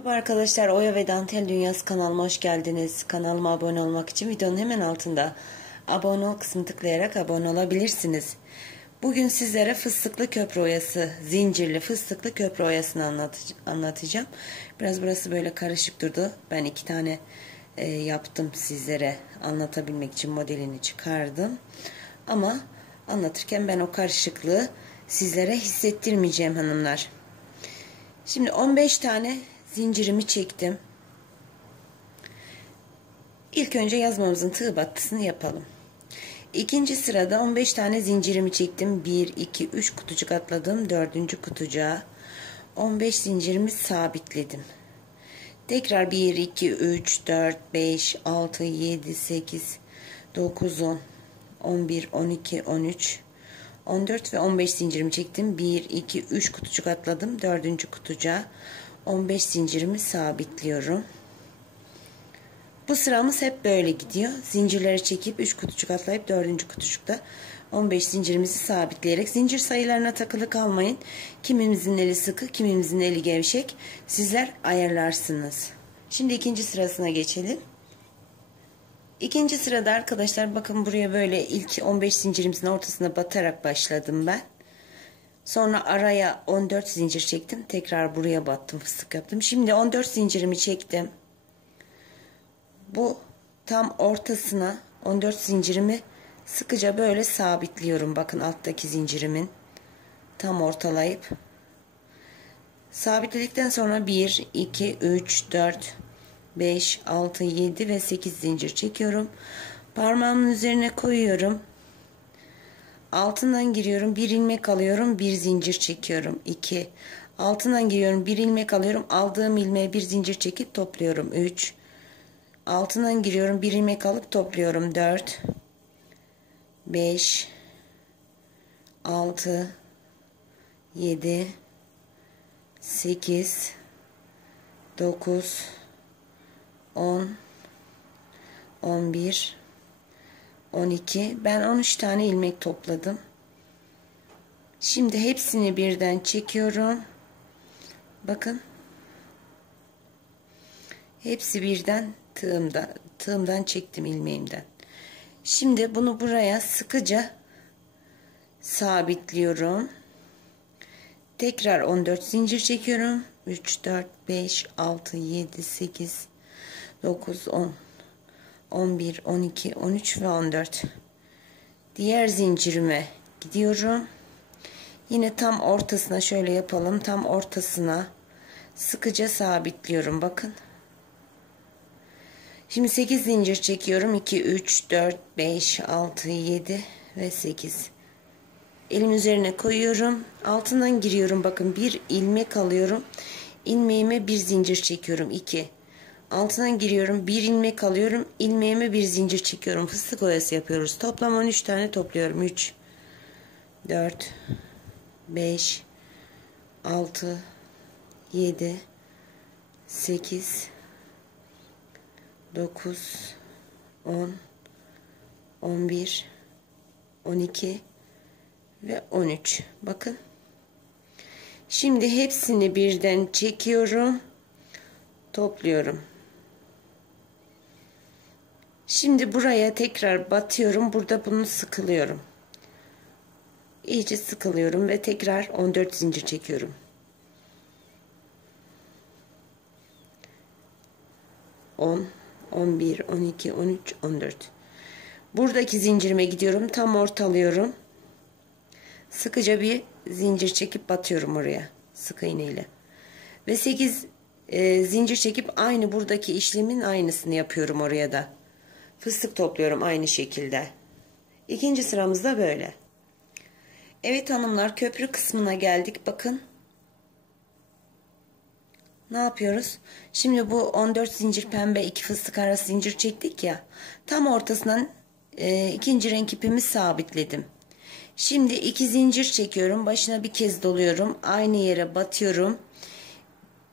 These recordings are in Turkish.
Merhaba arkadaşlar Oya ve Dantel Dünyası kanalıma hoş geldiniz. Kanalıma abone olmak için videonun hemen altında abone ol kısmını tıklayarak abone olabilirsiniz. Bugün sizlere fıstıklı köprü oyası, zincirli fıstıklı köprü oyasını anlat anlatacağım. Biraz burası böyle karışık durdu. Ben iki tane e, yaptım sizlere anlatabilmek için modelini çıkardım. Ama anlatırken ben o karışıklığı sizlere hissettirmeyeceğim hanımlar. Şimdi 15 tane zincirimi çektim. İlk önce yazmamızın tığ battısını yapalım. İkinci sırada 15 tane zincirimi çektim. 1, 2, 3 kutucuk atladım. Dördüncü kutucuğa 15 zincirimi sabitledim. Tekrar 1, 2, 3, 4, 5, 6, 7, 8, 9, 10, 11, 12, 13, 14 ve 15 zincirimi çektim. 1, 2, 3 kutucuk atladım. Dördüncü kutucuğa 15 zincirimi sabitliyorum. Bu sıramız hep böyle gidiyor. Zincirleri çekip 3 kutucuk atlayıp 4. kutucukta 15 zincirimizi sabitleyerek zincir sayılarına takılı kalmayın. Kimimizin eli sıkı, kimimizin eli gevşek. Sizler ayarlarsınız. Şimdi ikinci sırasına geçelim. İkinci sırada arkadaşlar bakın buraya böyle ilk 15 zincirimizin ortasına batarak başladım ben. Sonra araya 14 zincir çektim. Tekrar buraya battım fıstık yaptım. Şimdi 14 zincirimi çektim. Bu tam ortasına 14 zincirimi sıkıca böyle sabitliyorum. Bakın alttaki zincirimin tam ortalayıp sabitledikten sonra 1 2 3 4 5 6 7 ve 8 zincir çekiyorum. Parmağımın üzerine koyuyorum. Altından giriyorum. Bir ilmek alıyorum. Bir zincir çekiyorum. 2. Altından giriyorum. Bir ilmek alıyorum. Aldığım ilmeğe bir zincir çekip topluyorum. 3. Altından giriyorum. Bir ilmek alıp topluyorum. 4. 5. 6. 7. 8. 9. 10. 11. 12 ben 13 tane ilmek topladım. Şimdi hepsini birden çekiyorum. Bakın. Hepsi birden tığımda tığımdan çektim ilmeğimden. Şimdi bunu buraya sıkıca sabitliyorum. Tekrar 14 zincir çekiyorum. 3 4 5 6 7 8 9 10 11, 12, 13 ve 14. Diğer zincirime gidiyorum. Yine tam ortasına şöyle yapalım. Tam ortasına sıkıca sabitliyorum. Bakın. Şimdi 8 zincir çekiyorum. 2, 3, 4, 5, 6, 7 ve 8. Elim üzerine koyuyorum. Altından giriyorum. Bakın bir ilmek alıyorum. İlmeğime bir zincir çekiyorum. 2 altından giriyorum bir ilmek alıyorum ilmeğime bir zincir çekiyorum. Fıstık oyası yapıyoruz. Toplam 13 tane topluyorum. 3 4 5 6 7 8 9 10 11 12 ve 13 bakın. Şimdi hepsini birden çekiyorum topluyorum Şimdi buraya tekrar batıyorum. Burada bunu sıkılıyorum. İyice sıkılıyorum ve tekrar 14 zincir çekiyorum. On, on bir, on iki, on üç, on dört. Buradaki zincirime gidiyorum. Tam ortalıyorum. Sıkıca bir zincir çekip batıyorum oraya. Sık iğneyle. Ve 8 e, zincir çekip aynı buradaki işlemin aynısını yapıyorum oraya da fıstık topluyorum aynı şekilde. İkinci sıramızda böyle. Evet hanımlar köprü kısmına geldik. Bakın. Ne yapıyoruz? Şimdi bu 14 zincir pembe iki fıstık arası zincir çektik ya. Tam ortasından e, ikinci renk ipimi sabitledim. Şimdi iki zincir çekiyorum. Başına bir kez doluyorum. Aynı yere batıyorum.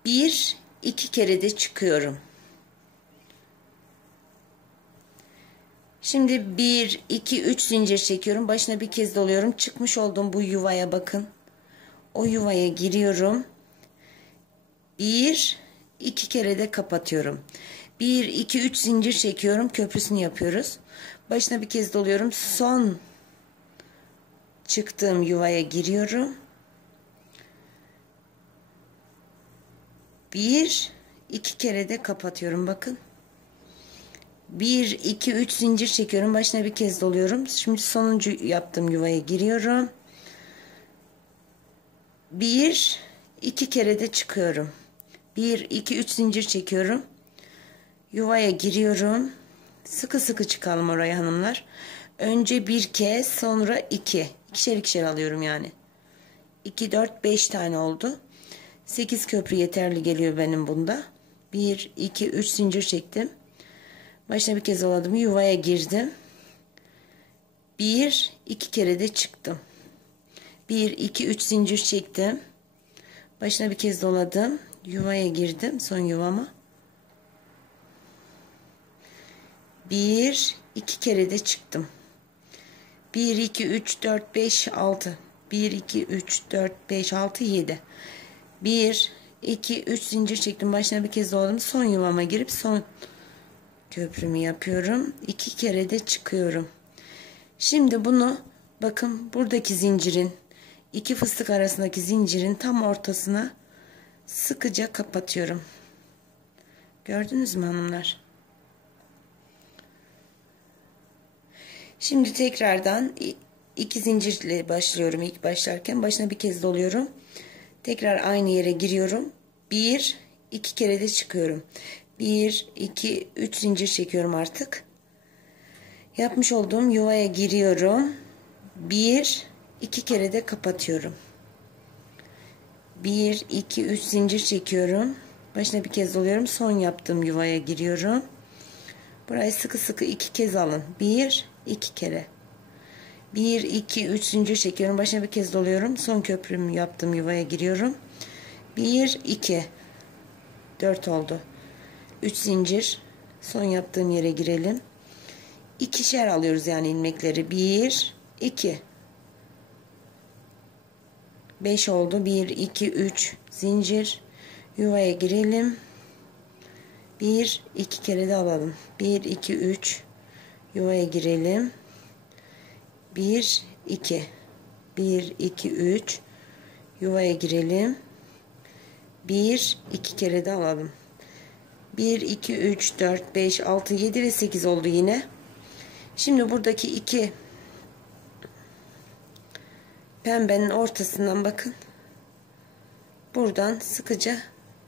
Bir, iki kere de çıkıyorum. Şimdi 1, 2, 3 zincir çekiyorum. Başına bir kez doluyorum. Çıkmış olduğum bu yuvaya bakın. O yuvaya giriyorum. 1, iki kere de kapatıyorum. 1 2 3 zincir çekiyorum. Köprüsünü yapıyoruz. Başına bir kez doluyorum. Son çıktığım yuvaya giriyorum. 1 2 kere de kapatıyorum bakın. 1 2 3 zincir çekiyorum. Başına bir kez doluyorum. Şimdi sonuncu yaptığım yuvaya giriyorum. 1 2 kere de çıkıyorum. 1 2 3 zincir çekiyorum. Yuvaya giriyorum. Sıkı sıkı çıkalım oraya hanımlar. Önce bir kez sonra iki. İkişer ikişer alıyorum yani. 2 4 5 tane oldu. 8 köprü yeterli geliyor benim bunda. 1 2 3 zincir çektim. Başına bir kez doladım. Yuvaya girdim. 1 2 kere de çıktım. 1 2 3 zincir çektim. Başına bir kez doladım. Yuvaya girdim. Son yuvama. Bir, iki kere de çıktım. Bir, iki, üç, dört, beş, altı. Bir, iki, üç, dört, beş, altı, yedi. Bir, iki, üç zincir çektim. Başına bir kez doladım. Son yuvama girip son köprümü yapıyorum. İki kere de çıkıyorum. Şimdi bunu bakın buradaki zincirin iki fıstık arasındaki zincirin tam ortasına sıkıca kapatıyorum. Gördünüz mü hanımlar? Şimdi tekrardan iki zincirle başlıyorum ilk başlarken. Başına bir kez doluyorum. Tekrar aynı yere giriyorum. Bir, iki kere de çıkıyorum. Bir, iki, üç zincir çekiyorum artık. Yapmış olduğum yuvaya giriyorum. Bir, iki kere de kapatıyorum. Bir, iki, üç zincir çekiyorum. Başına bir kez doluyorum. Son yaptığım yuvaya giriyorum. Burayı sıkı sıkı iki kez alın. Bir, iki kere. Bir, iki, üç zincir çekiyorum. Başına bir kez doluyorum. Son köprümü yaptığım yuvaya giriyorum. Bir, iki. Dört oldu. Üç zincir. Son yaptığım yere girelim. İkişer alıyoruz yani ilmekleri. Bir, iki. Beş oldu. Bir, iki, üç zincir. Yuvaya girelim. Bir, iki kere de alalım. Bir, iki, üç. Yuvaya girelim. 1 2 1 2 3 yuvaya girelim. 1 2 kere de alalım. 1 2 3 4 5 6 7 ve 8 oldu yine. Şimdi buradaki iki pembenin ortasından bakın. Buradan sıkıca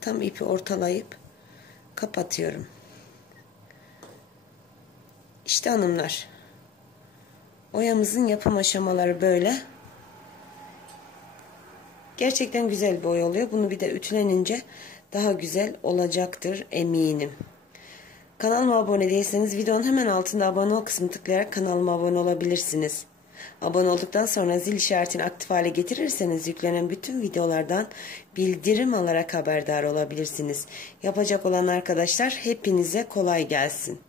tam ipi ortalayıp kapatıyorum. İşte hanımlar. Oyamızın yapım aşamaları böyle. Gerçekten güzel bir oy oluyor. Bunu bir de ütülenince daha güzel olacaktır eminim. Kanalıma abone değilseniz videonun hemen altında abone ol kısmı tıklayarak kanalıma abone olabilirsiniz. Abone olduktan sonra zil işaretini aktif hale getirirseniz yüklenen bütün videolardan bildirim alarak haberdar olabilirsiniz. Yapacak olan arkadaşlar hepinize kolay gelsin.